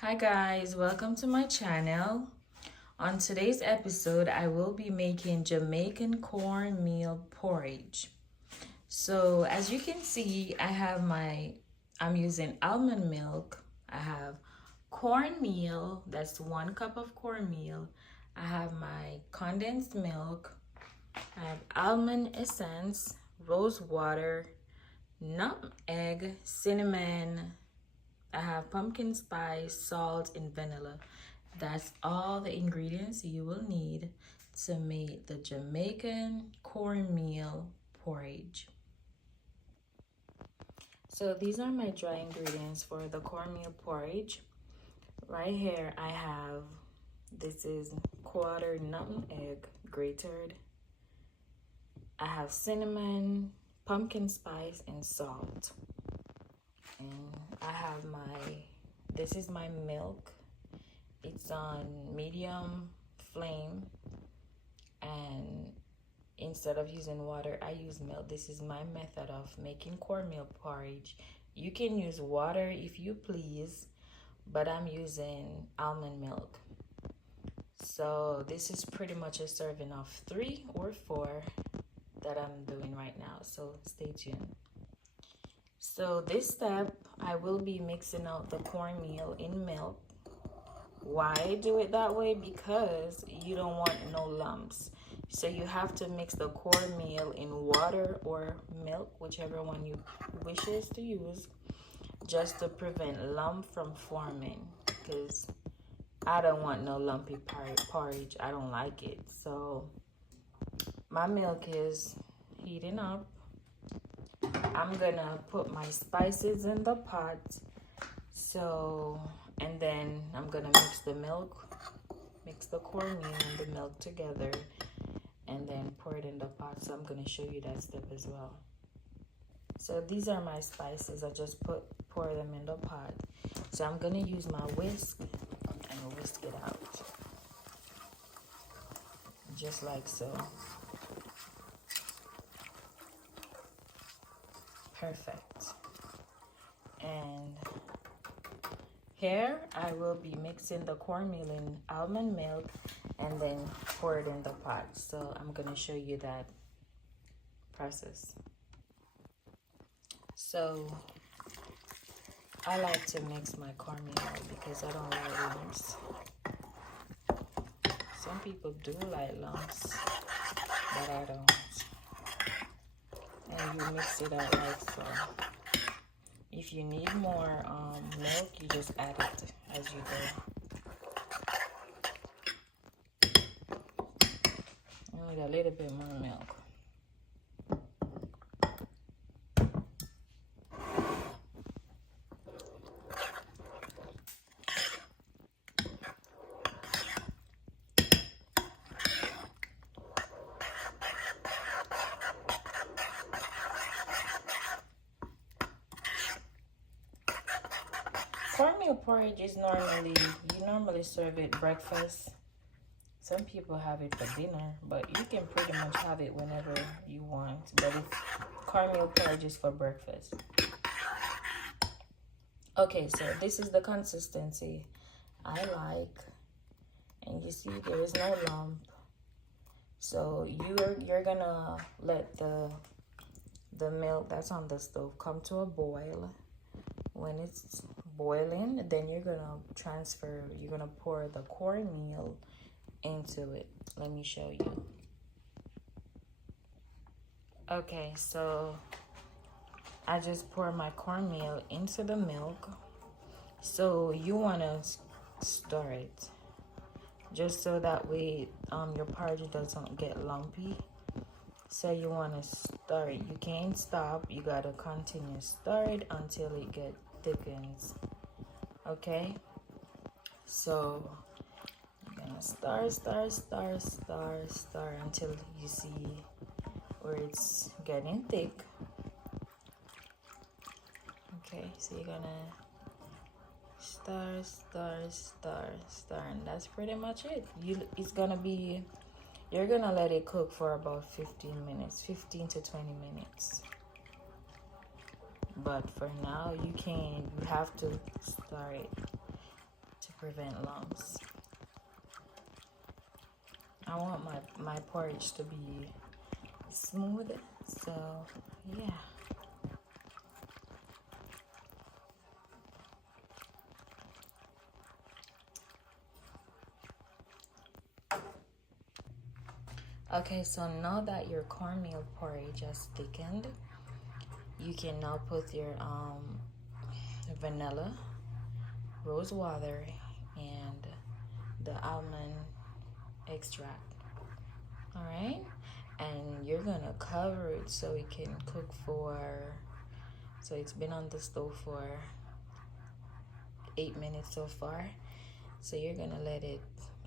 Hi guys, welcome to my channel. On today's episode, I will be making Jamaican cornmeal porridge. So as you can see, I'm using almond milk. I have cornmeal, that's 1 cup of cornmeal. I have my condensed milk. I have almond essence, rose water, nutmeg, cinnamon. I have pumpkin spice, salt, and vanilla. That's all the ingredients you will need to make the Jamaican cornmeal porridge. So these are my dry ingredients for the cornmeal porridge. Right here I have, this is quarter nutmeg grated. I have cinnamon, pumpkin spice, and salt. And I have this is my milk. It's on medium flame, and instead of using water, I use milk. This is my method of making cornmeal porridge. You can use water if you please, but I'm using almond milk. So this is pretty much a serving of 3 or 4 that I'm doing right now, so stay tuned. So this step, I will be mixing out the cornmeal in milk. Why do it that way? Because you don't want no lumps. So you have to mix the cornmeal in water or milk, whichever one you wishes to use, just to prevent lump from forming. Because I don't want no lumpy porridge. I don't like it. So my milk is heating up. I'm gonna put my spices in the pot. And then I'm gonna mix the cornmeal and the milk together, and then pour it in the pot. So I'm gonna show you that step as well. So these are my spices. I just pour them in the pot. So I'm gonna use my whisk and whisk it out, just like so. Perfect. And here I will be mixing the cornmeal in almond milk and then pour it in the pot. So I'm going to show you that process. So I like to mix my cornmeal because I don't like lumps. Some people do like lumps, but I don't. And you mix it out like so. If you need more milk, you just add it as you go. I need a little bit more milk. Cornmeal porridge is you normally serve it breakfast. Some people have it for dinner, but you can pretty much have it whenever you want. But cornmeal porridge is for breakfast. Okay, so this is the consistency I like. And you see there is no lump. So you're gonna let the milk that's on the stove come to a boil. When it's boiling, then you're gonna pour the cornmeal into it. Let me show you. Okay, so I just pour my cornmeal into the milk. So you want to stir it just so that way your porridge doesn't get lumpy. So you want to stir it. You can't stop. You gotta continue stir it until it thickens. Okay, so you're gonna stir until you see where it's getting thick. Okay, so you're gonna stir, and that's pretty much it. You're gonna let it cook for about 15 to 20 minutes. But for now, you have to stir it. prevent lumps. I want my porridge to be smooth, so yeah. Okay, so now that your cornmeal porridge has thickened, you can now put your vanilla, rose water, and the almond extract. All right, and you're gonna cover it so it can cook so it's been on the stove for 8 minutes so far. So you're gonna let it,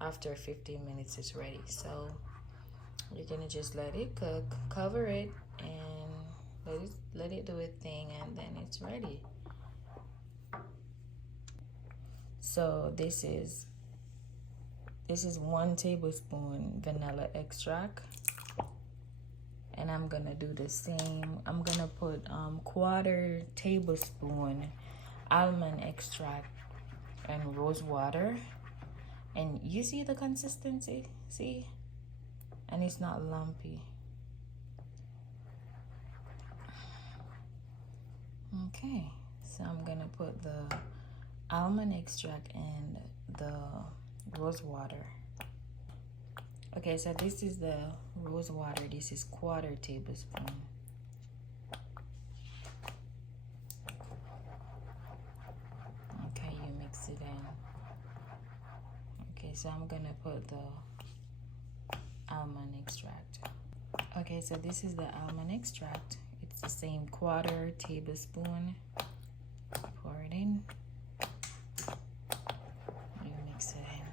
after 15 minutes it's ready. So you're gonna just let it cook, cover it, and let it do its thing, and then it's ready. So this is 1 tablespoon vanilla extract, and I'm gonna do the same. I'm gonna put 1/4 tablespoon almond extract and rose water, and you see the consistency, see, and it's not lumpy. Okay, so I'm gonna put the almond extract and the rose water. Okay, so this is the rose water. This is 1/4 tablespoon. Okay, you mix it in. Okay, so I'm gonna put the almond extract. Okay, so this is the almond extract. It's the same 1/4 tablespoon. Pour it in. You mix it in.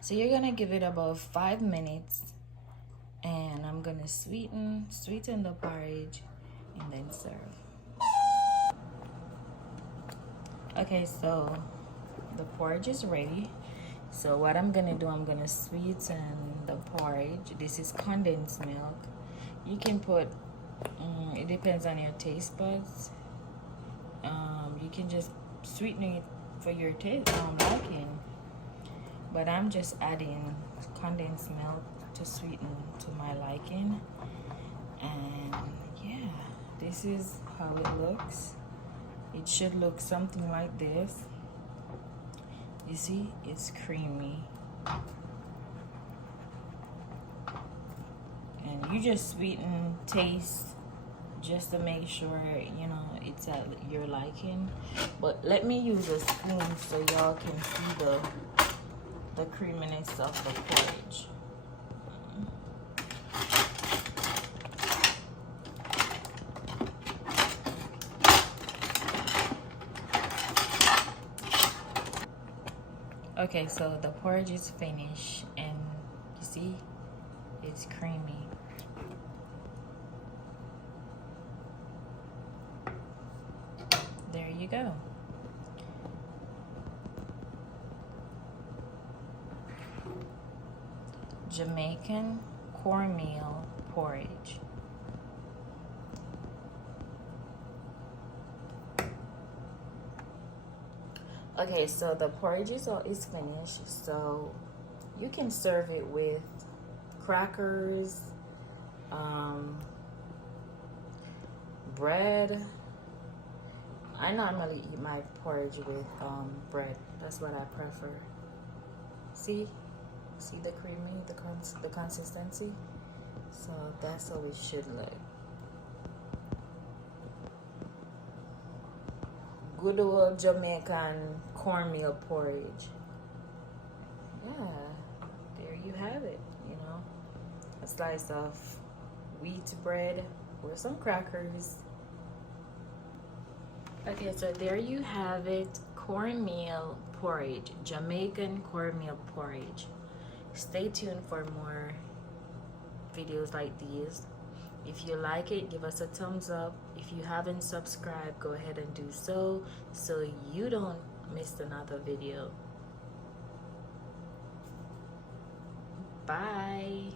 So you're gonna give it about 5 minutes, and I'm gonna sweeten the porridge and then serve. Okay, so the porridge is ready. So what I'm gonna do, I'm gonna sweeten the porridge. This is condensed milk. You can put, it depends on your taste buds. You can just sweeten it for your taste liking. But I'm just adding condensed milk to sweeten to my liking. And yeah, this is how it looks. It should look something like this. You see, it's creamy. And you just sweeten, taste, just to make sure, you know, it's at your liking. But let me use a spoon so y'all can see the creaminess of the porridge. Okay, so the porridge is finished, and you see, it's creamy. There you go. Jamaican cornmeal porridge. Okay, so the porridge is finished, so you can serve it with crackers, bread. I normally eat my porridge with bread. That's what I prefer. See the creamy, the consistency. So that's how it should look. Good old Jamaican cornmeal porridge. Yeah, there you have it. You know, a slice of wheat bread or some crackers. Okay, so there you have it, cornmeal porridge, Jamaican cornmeal porridge. Stay tuned for more videos like these. If you like it, give us a thumbs up. If you haven't subscribed, go ahead and do so you don't miss another video. Bye.